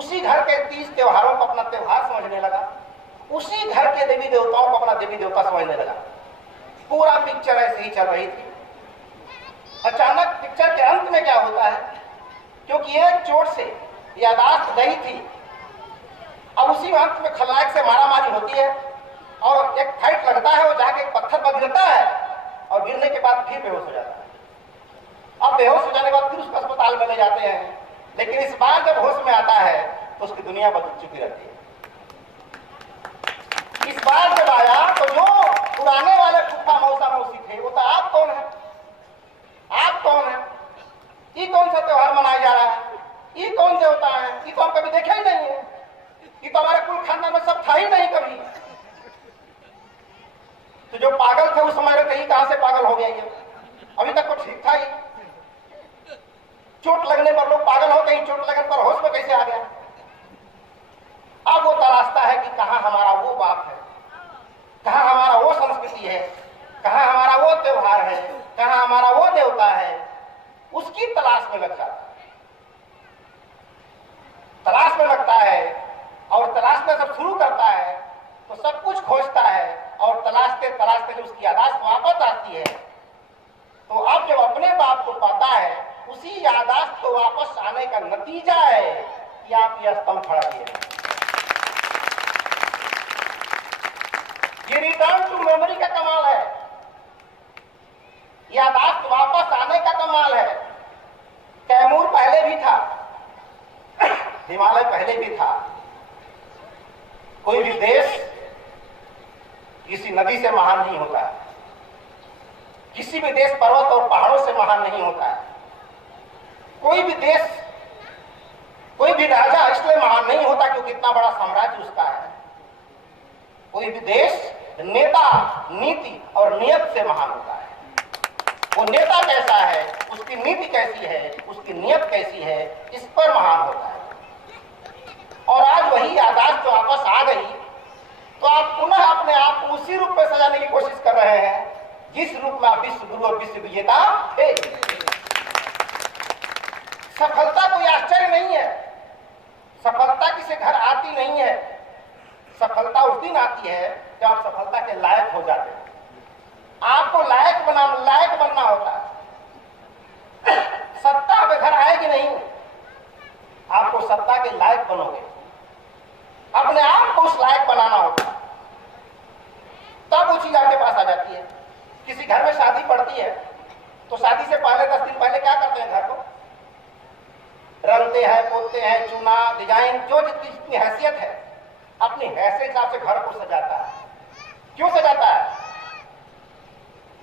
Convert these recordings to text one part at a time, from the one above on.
उसी घर के 30 त्योहारों को अपना त्योहार समझने लगा, उसी घर के देवी देवताओं को अपना देवी देवता समझने लगा। पूरा पिक्चर ऐसे ही चल रही थी। अचानक पिक्चर के अंत में क्या होता है, क्योंकि एक चोट से यादाश्त गई थी, अब उसी अंत में खलनायक से मारामारी होती है और एक फाइट लगता है, वो जाके एक पत्थर पर गिरता है और गिरने के बाद फिर बेहोश हो जाता है। अब बेहोश हो जाने के बाद फिर उसको अस्पताल में ले जाते हैं, लेकिन इस बार जब होश में आता है तो उसकी दुनिया बदल चुकी रहती है। इस बार जब आया तो जो पुराने वाले फूफा मौसा मौसी थे, वो तो आप कौन है, आप कौन है, ये कौन सा त्योहार मनाया जा रहा है, ये कौन देवता है, ये तो हम कभी देखे ही नहीं है, ये तो हमारे कुल खानदान में सब था ही नहीं कभी। तो जो पागल थे उस समय रहते ही कहां से पागल हो गया ये, अभी तक तो ठीक था ही। चोट लगने पर लोग पागल होते ही, चोट लगने पर होश में कैसे आ गया। अब वो तलाशता है कि कहां हमारा वो बाप है, कहां हमारा वो संस्कृति है, कहां हमारा वो त्योहार है, कहां हमारा वो देवता है। उसकी तलाश में लग जाता है, तलाश में लगता है, और तलाश में जब शुरू करता है तो सब कुछ खोजता है, और तलाशते तलाशते जब उसकी यादाश्त वापस आती है तो अब जब अपने बाप को पाता है, उसी यादाश्त को वापस आने का नतीजा है कि आप यह स्तंभ खड़ा किए। ये रिटर्न टू मेमोरी का कमाल है, यादाश्त वापस आने का कमाल है। कैमूर पहले भी था, हिमालय पहले भी था। कोई भी देश किसी नदी से महान नहीं होता है, किसी भी देश पर्वत और पहाड़ों से महान नहीं होता है। कोई भी देश, कोई भी राजा इसलिए महान नहीं होता क्योंकि इतना बड़ा साम्राज्य उसका है। कोई भी देश नेता, नीति और नियत से महान होता है। वो नेता कैसा है, उसकी नीति कैसी है, उसकी नियत कैसी है, इस पर महान होता है। और आज वही यादाश्त जो वापस आ गई तो आप पुनः अपने आप को उसी रूप में सजाने की कोशिश कर रहे हैं जिस रूप में आप विश्व गुरु और विश्व विजेता थे। सफलता कोई आश्चर्य नहीं है, सफलता किसी घर आती नहीं है। सफलता उस दिन आती है जब आप सफलता के लायक हो जाते हैं। आपको लायक बनना होता है। सत्ता अब घर आएगी नहीं, आपको सत्ता के लायक बनोगे, अपने आप को उस लायक बनाना होता है, तब वो चीज आपके पास आ जाती है। किसी घर में शादी पड़ती है तो शादी से पहले 10 दिन पहले क्या करते हैं, घर को रंगते हैं, पोतते हैं, चूना डिजाइन जो जितनी हैसियत है, अपनी हैसियत हिसाब से घर को सजाता है। क्यों सजाता है?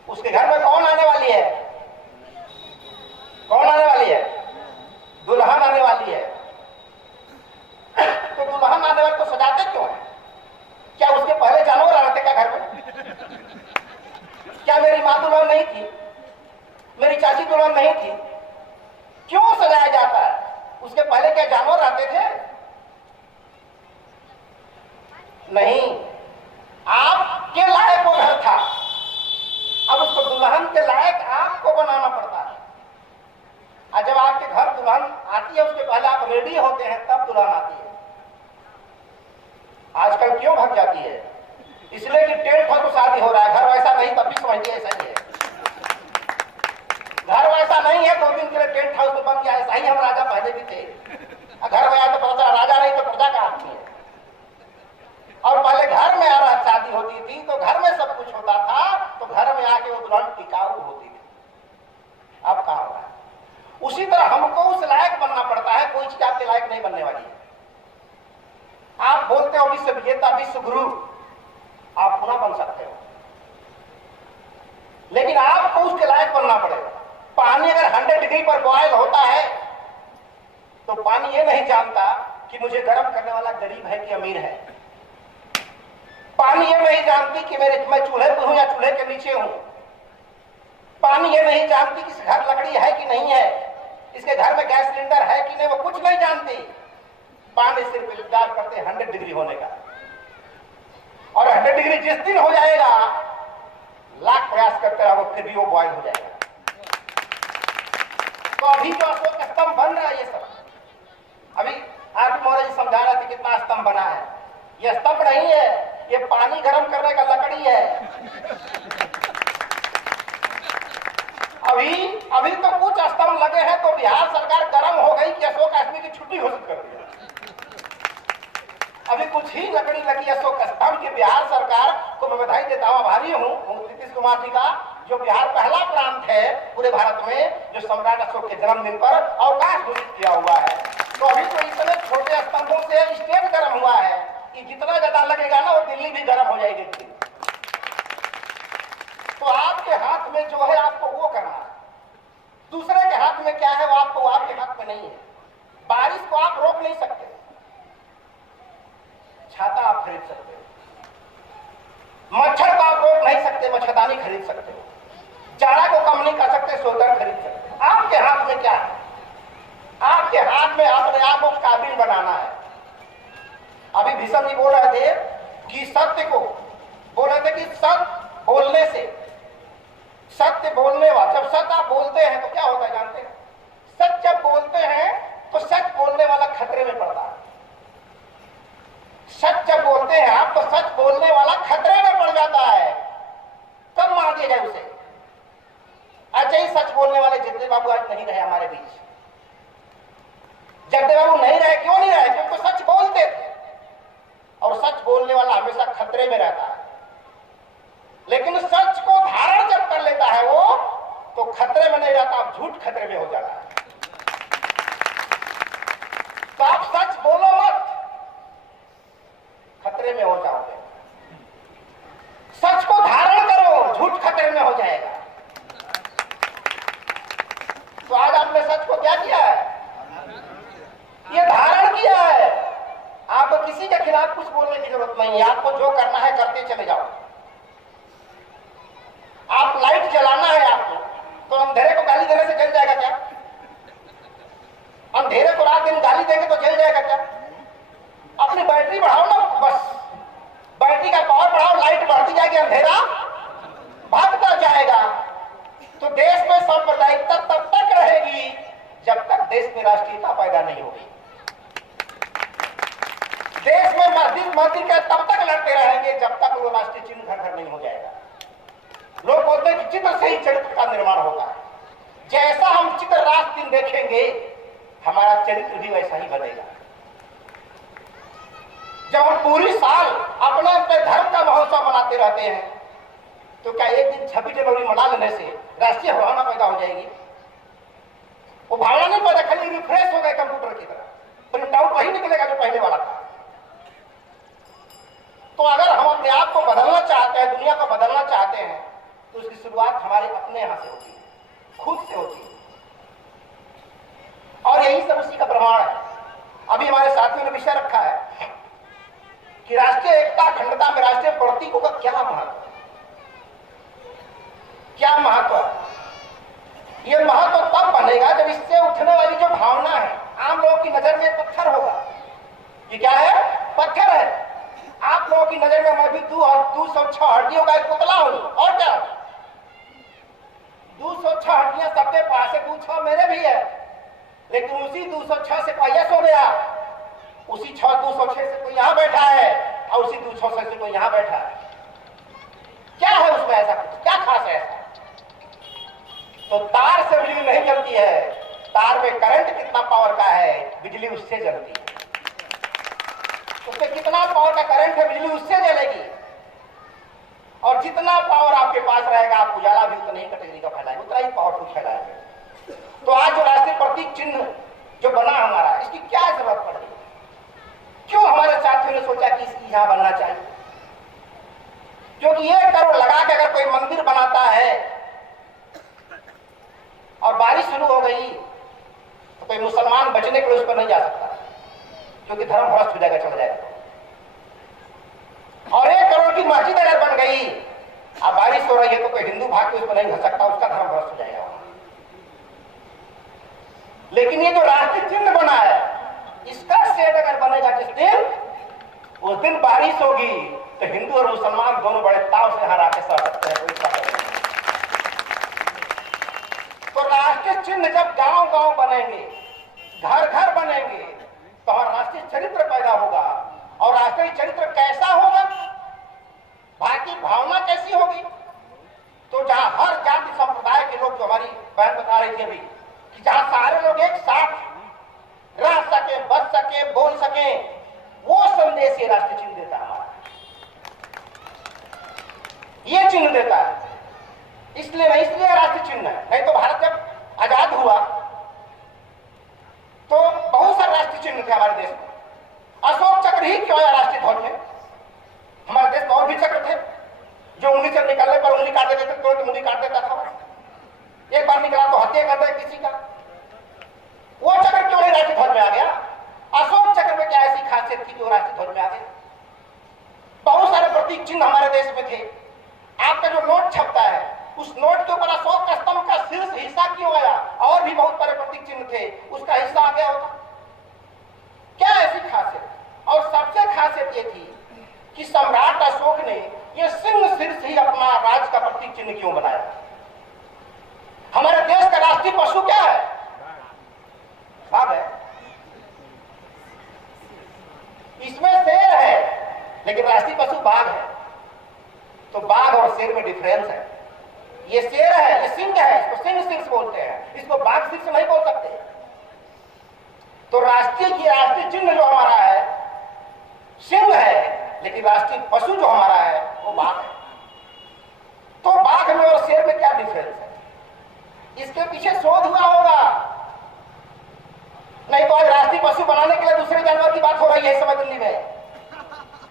उसके घर में कौन आने वाली है, कौन आने वाली है, दुल्हन आने वाली है। तो दुल्हन आने वाले को सजाते क्यों है? क्या उसके पहले जानवर आ रहे थे क्या घर में? क्या मेरी माँ दुल्हन नहीं थी, मेरी चाची दुल्हन नहीं थी? क्यों सजाया जाता है? उसके पहले क्या जानवर आते थे? नहीं, आपके लायक वो घर था, अब उसको दुल्हन के लायक आपको बनाना पड़ता है। और जब आपके घर दुल्हन आती है उसके पहले आप रेडी होते हैं, तब दुल्हन आती है। आजकल क्यों भाग जाती है? इसलिए कि टेंट हाउस शादी हो रहा है, घर वैसा नहीं, तब भी समझिए ऐसा ही है। घर वैसा नहीं है, 2 दिन के लिए टेंट हाउस में बन गया। ऐसा ही हम राजा पहले भी थे, घर में आया तो पता चला राजा नहीं तो प्रजा का आदमी है। और पहले घर में आ रहा शादी होती थी तो घर में सब कुछ होता था, तो घर में आके वो दुल्हन टिकाऊ होती थी। अब कहां हो रहा है? उसी तरह हमको उस लायक बनना पड़ता है, कोई चीज आपके लायक नहीं बनने वाली है। आप बोलते हो विश्व विजेता, विश्व गुरु, आप पुनः बन सकते हो, लेकिन आपको उसके लायक बनना पड़ेगा। पानी अगर 100 डिग्री पर बॉयल होता है तो पानी ये नहीं जानता कि मुझे गर्म करने वाला गरीब है कि अमीर है। पानी ये नहीं जानती कि मैं चूल्हे पर हूं या चूल्हे के नीचे हूं। पानी ये नहीं जानती कि इस घर लकड़ी है कि नहीं है, इसके घर में गैस सिलेंडर है कि नहीं, वो कुछ नहीं जानती। पानी सिर्फ इंतजार करते 100 डिग्री होने का, और 100 डिग्री जिस दिन हो जाएगा, लाख प्रयास करते रहो फिर भी वो बॉयल हो जाएगा। तो अभी जो अशोक स्तंभ बन रहा है, ये सब अभी आरपी महाराज समझा रहे थे कितना स्तंभ बना है। ये स्तंभ नहीं है, ये पानी गर्म करने का लकड़ी है। अभी तो कुछ स्तंभ लगे हैं तो बिहार सरकार गर्म हो गई कि अशोक अष्टमी की छुट्टी घोषित कर दिया। अभी कुछ ही लकड़ी लगी अशोक स्तंभ की। बिहार सरकार को मैं बधाई देता हूँ, आभारी हूँ नीतीश कुमार जी का, जो बिहार पहला प्रांत है पूरे भारत में जो सम्राट अशोक के जन्मदिन पर अवकाश घोषित किया हुआ है। तो अभी तो इतने छोटे स्तंभों से स्टेट गर्म हुआ है कि जितना ज्यादा लगेगा ना वो दिल्ली भी गर्म हो जाएगी। तो आपके हाथ में जो है आपको वो करना है, दूसरे के हाथ में क्या है वो आपके हाथ में नहीं है। बारिश को आप रोक नहीं सकते, छाता आप खरीद सकते हो। मच्छर को आप रोक नहीं सकते, मच्छरदानी खरीद सकते हो। जाड़ा को कम नहीं कर सकते, स्वेटर खरीद सकते हो। आपके हाथ में क्या है? आपके हाथ में अपने आप को काबिल बनाना है। अभी भीष्म जी बोल रहे थे कि सत्य को बोल रहे थे कि सत्य बोलने से, सत्य बोलने वाला, जब सत्य आप बोलते हैं तो क्या होता है जानते हैं? सच जब बोलते हैं तो सच बोलने वाला खतरे में पड़ता है। सच जब बोलते हैं आप तो सच बोलने वाला खतरे में पड़ जाता है, तब मार दिया जाए उसे। अच्छा ही सच बोलने वाले जगदेव बाबू आज नहीं रहे हमारे बीच। जगदेव बाबू नहीं रहे, क्यों नहीं रहे? क्योंकि सच बोलते थे और सच बोलने वाला हमेशा खतरे में रहता है। लेकिन सच को धारण जब कर लेता है वो, तो खतरे में नहीं रहता, झूठ खतरे में हो जाता है। तो आप सच बोलो मत, खतरे में हो जाओगे। सच को धारण करो, झूठ खतरे में हो जाएगा। तो आज आपने सच को क्या किया है? ये धारण किया है। आपको किसी के खिलाफ कुछ बोलने की जरूरत नहीं है। आपको जो करना है करते चले जाओ। आप लाइट जलाना है आपको, तो अंधेरे को गाली देने से जल जाएगा क्या? अंधेरे को रात दिन गाली देंगे तो जल जाएगा क्या? अपनी बैटरी बढ़ाओ ना, बस बैटरी का पावर बढ़ाओ, लाइट बढ़ती जाएगी, अंधेरा भागता जाएगा। तो देश में सांप्रदायिकता तब तक रहेगी जब तक देश में राष्ट्रीयता पैदा नहीं होगी। देश में मस्जिद के तब तक लड़ते रहेंगे जब तक वो राष्ट्रीय चिन्ह घर घर नहीं हो जाएगा। लोग बोलते हैं कि चित्र से ही चरित्र का निर्माण होगा। जैसा हम चित्र रात दिन देखेंगे हमारा चरित्र भी वैसा ही बनेगा। जब हम पूरी साल अपने अपने धर्म का महोत्सव मनाते रहते हैं तो क्या एक दिन 26 जनवरी मना लेने से राष्ट्रीय भावना पैदा हो जाएगी? वो भावना नहीं पैदा, खाली रिफ्रेश हो गए कंप्यूटर की तरह, प्रिंट आउट वही निकलेगा जो पहले वाला था। तो अगर हम अपने आप को बदलना चाहते हैं, दुनिया को बदलना चाहते हैं, तो उसकी शुरुआत हमारे अपने यहां से होती है, खुद से होती है। और यही सब उसी का प्रमाण है। अभी हमारे साथियों ने विषय रखा है कि राष्ट्रीय एकता अखंडता में राष्ट्रीय प्रतीकों का क्या महत्व है। क्या महत्व है? यह महत्व तब बनेगा जब इससे उठने वाली जो भावना है, आम लोगों की नजर में पत्थर होगा। ये क्या है? पत्थर है। आप लोगों की नजर में मैं भी 206 हड्डियों का एक पुतला हूं, और क्या? 206 हड्डियां सबके पास है, 206 मेरे भी है। लेकिन उसी 206 से कोई सो गया, उसी 206 से कोई यहां बैठा है, और उसी 206 से कोई यहां बैठा है। क्या है उसमें ऐसा कुछ? क्या खास है ऐसा? तो तार से बिजली नहीं जलती है, तार में करंट कितना पावर का है, बिजली उससे जलती है। उसमें कितना पावर का करंट है, बिजली उससे जलेगी। और जितना पावर आपके पास रहेगा, आप उजाला भी उतना ही कैटेगरी का फैलाएंगे, उतना ही पावरफुल फैलाएंगे। तो आज जो राष्ट्रीय प्रतीक चिन्ह जो बना हमारा, इसकी क्या जरूरत पड़ रही? क्यों हमारे साथियों ने सोचा कि इसकी यहां बनना चाहिए? क्योंकि 1 करोड़ लगा के अगर कोई मंदिर बनाता है और बारिश शुरू हो गई तो कोई मुसलमान बचने के लिए उस पर नहीं जा सकता, क्योंकि धर्म भ्रष्ट हो जाएगा, चला जाएगा। और 1 करोड़ की मस्जिद अगर बन गई, अब बारिश हो रही है तो कोई हिंदू भाग के उस पर नहीं घुस सकता, उसका धर्म भ्रष्ट हो जाएगा। लेकिन ये जो राष्ट्रीय चिन्ह बना है, इसका शेड अगर बनेगा जिस दिन, उस दिन बारिश होगी तो हिंदू और मुसलमान दोनों बड़े ताव से हरा के सह सकते हैं, कोई सकते नहीं। तो राष्ट्रीय चिन्ह जब गांव गांव बनेंगे, घर घर बनेंगे, तो हमारा राष्ट्रीय चरित्र पैदा भारतीय चरित्र कैसा होगा, भारतीय भावना कैसी होगी। तो जहां हर जाति संप्रदाय के लोग, जो हमारी बहन बता रही थी अभी, कि जहां सारे लोग एक साथ रह सके, बच सके, बोल सके, वो संदेश ये राष्ट्रीय चिन्ह देता है हमारा, ये चिन्ह देता है। इसलिए नहीं, इसलिए राष्ट्रीय चिन्ह है। नहीं तो भारत जब आजाद हुआ तो बहुत सारे राष्ट्रीय चिन्ह थे हमारे देश में। अशोक चक्र ही क्यों है राष्ट्रीय ध्वज में? हमारे देश में और भी चक्र थे जो उंगली से निकलने पर उंगली काट देते थे, तुरंत उंगली काट देता था। एक बार निकला तो हत्या कर दे किसी का। वो चक्र क्यों नहीं राष्ट्रीय ध्वज में आ गया? अशोक चक्र में क्या ऐसी खासियत थी जो राष्ट्रीय ध्वज में आ गई? बहुत सारे प्रतीक चिन्ह हमारे देश में थे। आपका जो नोट छपता है, उस नोट के ऊपर अशोक स्तंभ का शीर्ष हिस्सा क्यों आया? और भी बहुत सारे प्रतीक चिन्ह थे, उसका हिस्सा आ गया होता। क्या ऐसी खासियत? और सबसे खासियत ये थी कि सम्राट अशोक ने ये सिंह शीर्ष ही अपना राज का प्रतीक चिन्ह क्यों बनाया? हमारे देश का राष्ट्रीय पशु क्या है? बाघ है। इसमें शेर है, लेकिन राष्ट्रीय पशु बाघ है। तो बाघ और शेर में डिफरेंस है। ये शेर है, ये सिंह है, इसको सिंह शीर्ष बोलते हैं, इसको बाघ शीर्ष नहीं बोल सकते। तो ये राष्ट्रीय चिन्ह जो हमारा है सिंह है, लेकिन राष्ट्रीय पशु जो हमारा है वो बाघ है। तो बाघ में और शेर में क्या डिफरेंस है? इसके पीछे शोध हुआ होगा, नहीं तो आज राष्ट्रीय पशु बनाने के लिए दूसरे जानवर की बात हो रही है इस समय दिल्ली में।